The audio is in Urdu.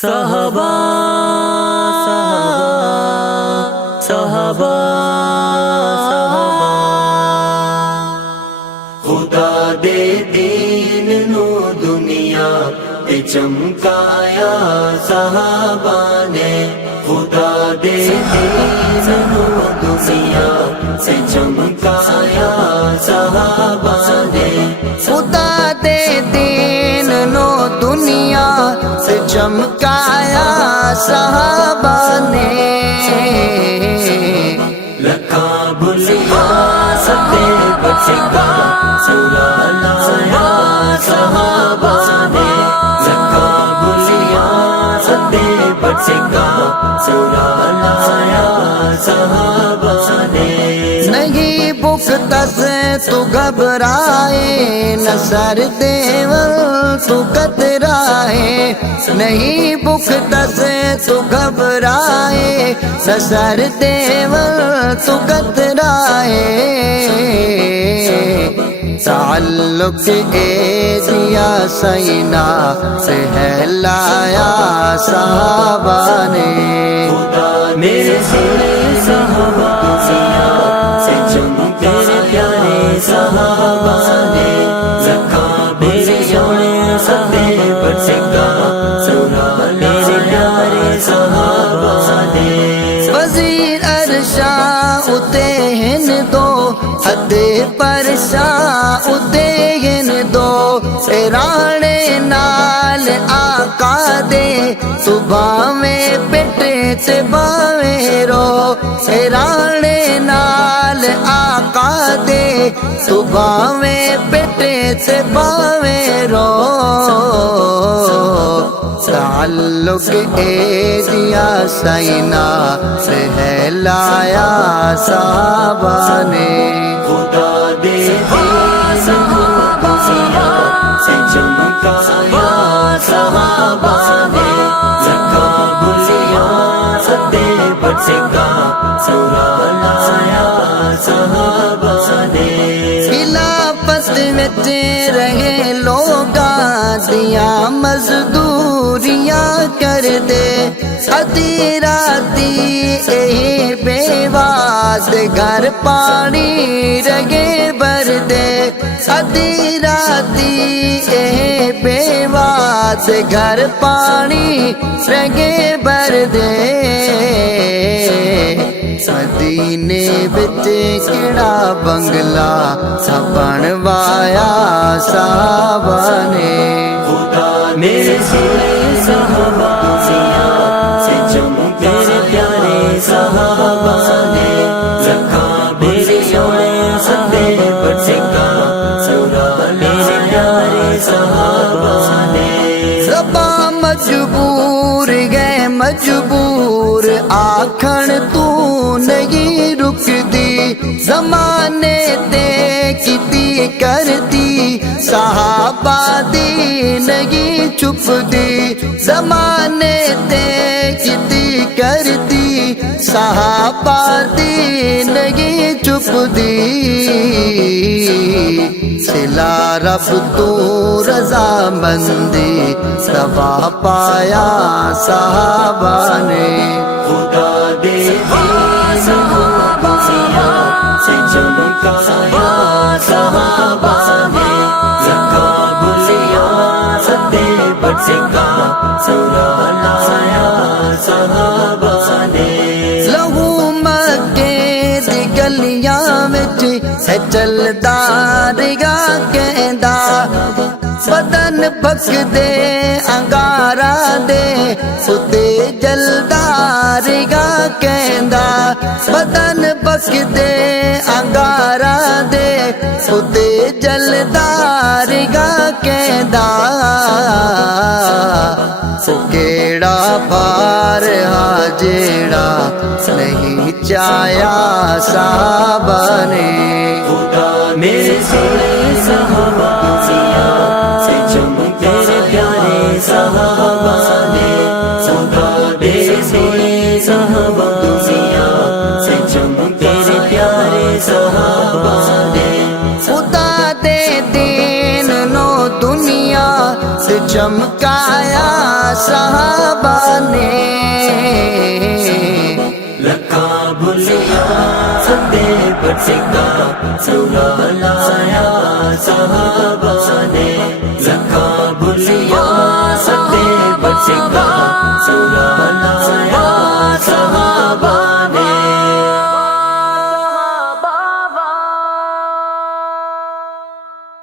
صحابہ صحابہ خدا دے دین نو دنیا تے چمکایا صحابہ نے، خدا دے دین نو دنیا تے چمکایا صحابہ نے، خدا دے دین نو دنیا سے چمکایا صحابہ نے، لکھاں بھلیا ستے بچے کا سورا لایا صحابہ نے، لکھاں بھلیا ستے بچے کا سورا لایا صحابہ نے، نہیں بکتا سے تو گھبرائے نہ سر دیول تو کترائے، نہیں بکتا سے تو گھبرائے نہ سر دیول تو کترائے، تعلق دیا سینا سے ہے لایا صحابہ نے، خدا میرے سینے صحابہ سے چمکے پیارے صحابہ نے، لکھاں میرے سونے ستے بچے کا سورا میرے پیارے صحابہ نے، وزیر ارشاں اتے ہن دو حد پرشاں اتے ہن دو، رانے نال آقا دے تو باویں پٹے تے باویں رو، رانے نال آقا دے تو باویں پٹے تے باویں رو، تعلق دیا سینا سے ہے لایا صحابہ نے، خدا دے صحابہ سے چمکایا صحابہ نے، لکھاں بھلیا ستے بچے کا سورا لایا صحابہ نے، خلافت وچ رہے لوگاں دیاں مزدوریاں کر دے، ادھی راتی اے بیواز گھر پانی رگے بھر دے، ادھی راتی اے بیواز گھر پانی رگے بھر دے، مدینے وچ کیڑا بنگلہ بنوایا صحابہ نے، خدا میرے سینے صحابہ سے چمکے پیارے صحابہ نے، لکھاں میرے سونے ستے بچے کا سورا میرے پیارے صحابہ نے، زباں مجبور گئے مجبور آکھن تو نہیں رکدی، زمانے تے کیتی کرتی صحابہ دی نہیں چھپدی، زمانے تے کیتی کرتی صحابہ دی نہیں چھپدی، سلا رب تو رضا مندی سوا پایا صحابہ نے، خدا دے صحابہ سے چمکایا صحابہ نے، لکھاں بھلیا ستے بچے کا سورا لایا صحابہ نے، لہو مکے دی گلیاں وچ ہے چلدا رگا کہندا، بدن پک دے انگارا دے اتے جلدا رگا کہندا، بدن پک دے انگارا دے اتے جلدا رگا کہندا، کیڑا بار ہا جیڑا نہیں چایا صحابہ نے، خدا میرے سونے صحابہ سے چمکے پیارے صحابہ نے، خدا میرے سونے صحابہ سے چمکے پیارے صحابہ نے، خدا دے دین نو دنیا سے چمکایا صحابہ نے لکھاں بھلیاں سندے پٹکا سونا لایا صحابہ